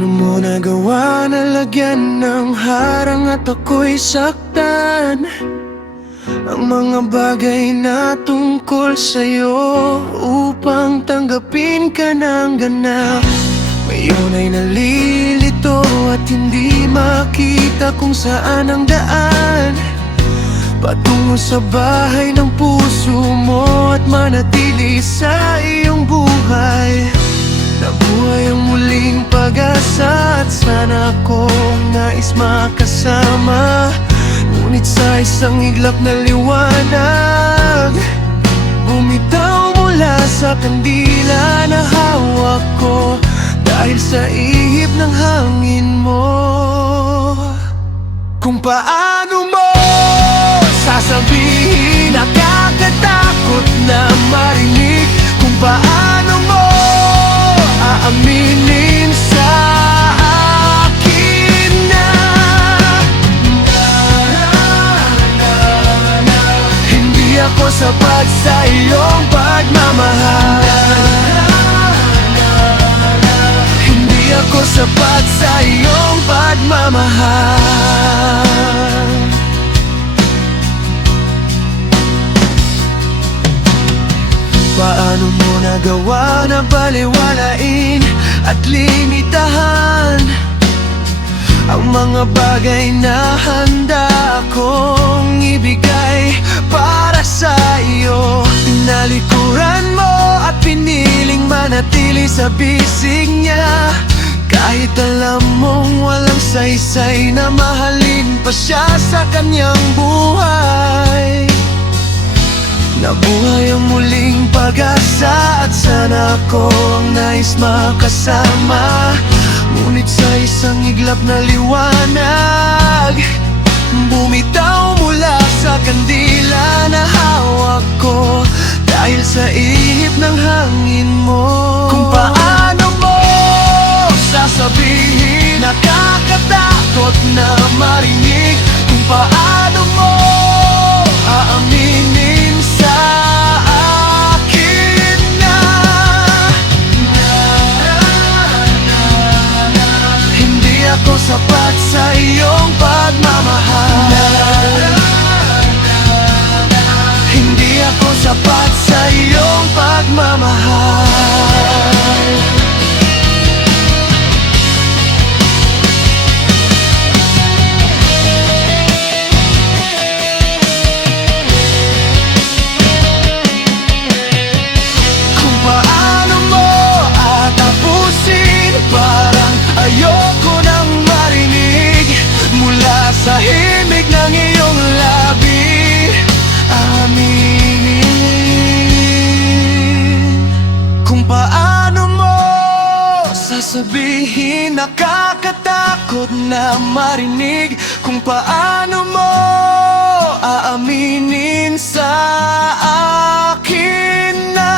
Paano mo nagawa na lagyan ng harang at ako'y saktan? Ang mga bagay na tungkol sa'yo upang tanggapin ka ng ganap. Ngayon ay nalilito at hindi makita kung saan ang daan patungo sa bahay ng puso mo at manatili sa iyong buhay. Nabuhay ang muling pag-asa at sana akong nais makasama. Ngunit sa isang iglap na liwanag, bumitaw mula sa kandila na hawak ko dahil sa ihip ng hangin mo. Kung paano mo sasabihin, nakakatakot na marinig. Kung paano mo aaminin sa akin na hindi ako sapat sa iyong pagmamahal. Hindi ako sapat sa iyong pagmamahal. Paano mo nagawa na baliwalain at limitahan ang mga bagay na handa akong ibigay para sa iyo? Tinalikuran mo at piniling manatili sa bisig niya, kahit alam mong walang saysay na mahalin pa siya sa kanyang buhay. Nabuhay ang muling pag-asa at sana ako ang nais makasama. Ngunit sa isang iglap na liwanag, bumitaw mula sa kandila na hawak ko dahil sa ihip ng hangin mo. Kung paano mo sasabihin, nakakatakot na marinig. Kung paano mo aaminin sa akin na hindi ako sapat sa iyong pagmamahal. Hindi ako sapat sa iyong pagmamahal. Parang ayoko nang marinig mula sa himig ng iyong labi. Aminin kung paano mo sasabihin, nakakatakot na marinig. Kung paano mo aaminin sa akin na